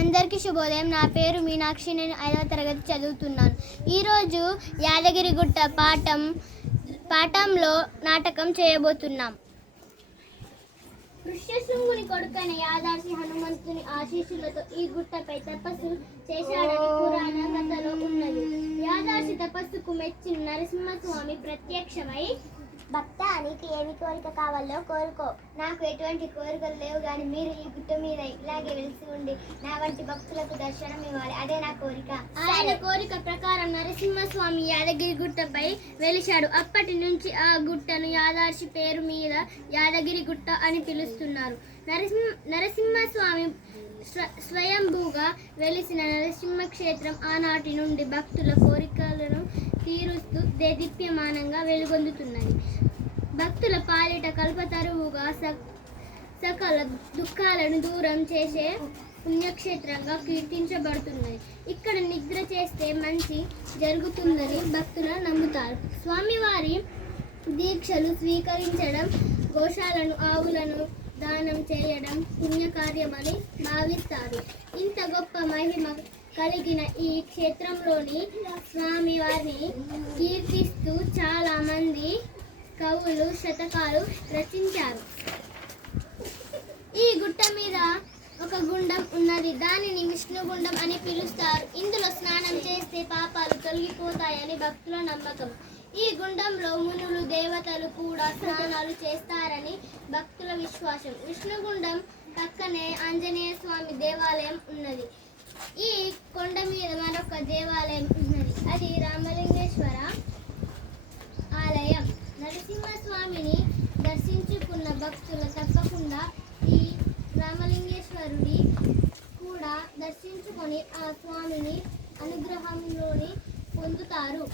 అందరికీ శుభోదయం. నా పేరు మీనాక్షి. నేను 5వ తరగతి చదువుతున్నాను. ఈరోజు యాదగిరిగుట్ట పాఠంలో నాటకం చేయబోతున్నాం. ఋష్యశృంగుని కొడుకైన యాదార్షి హనుమంతుని ఆశీస్సులతో ఈ గుట్టపై తపస్సు చేశాడని పురాణ కథలో ఉన్నది. యాదార్షి తపస్సుకు మెచ్చిన నరసింహస్వామి ప్రత్యక్షమై, భక్త, నీకు ఏమి కోరిక కావాలో కోరుకో. నాకు ఎటువంటి కోరికలు లేవు, కానీ మీరు ఈ గుట్ట మీద ఇలాగే వెలిసి ఉండి నా వంటి భక్తులకు దర్శనం ఇవ్వాలి, అదే నా కోరిక. ఆయన కోరిక ప్రకారం నరసింహస్వామి యాదగిరి గుట్టపై వెలిశాడు. అప్పటి నుంచి ఆ గుట్టను యాదార్షి పేరు మీద యాదగిరి గుట్ట అని పిలుస్తున్నారు. నరసింహస్వామి స్వయంభూగా వెలిసిన నరసింహ క్షేత్రం ఆనాటి నుండి భక్తుల కోరికలను తీరుస్తూ దేదీప్యమానంగా వెలుగొందుతున్నది. భక్తుల పాలిట కల్పతరువుగా సకల దుఃఖాలను దూరం చేసే పుణ్యక్షేత్రంగా కీర్తించబడుతున్నది. ఇక్కడ నిద్ర చేస్తే మంచి జరుగుతుందని భక్తులు నమ్ముతారు. స్వామివారి దీక్షలు స్వీకరించడం, గోశాలను, ఆవులను దానం చేయడం పుణ్యకార్యమని భావిస్తారు. ఇంత గొప్ప మహిమ కలిగిన ఈ క్షేత్రంలోని స్వామివారిని కీర్తిస్తూ చాలా మంది కవులు శతకాలు రచించారు. ఈ గుట్ట మీద ఒక గుండం ఉన్నది. దానిని విష్ణుగుండం అని పిలుస్తారు. ఇందులో స్నానం చేస్తే పాపాలు తొలగిపోతాయని భక్తుల నమ్మకం. ఈ గుండంలో మునులు, దేవతలు కూడా స్నానాలు చేస్తారని భక్తుల విశ్వాసం. విష్ణుగుండం పక్కనే ఆంజనేయ స్వామి దేవాలయం ఉన్నది. ఈ కొండ మీద మరొక దేవాలయం ఉన్నది. అది రామలింగేశ్వర ఆలయం. నరసింహస్వామిని దర్శించుకున్న భక్తులు తప్పకుండా ఈ రామలింగేశ్వరుడి కూడా దర్శించుకొని ఆ స్వామిని అనుగ్రహంలోని పొందుతారు.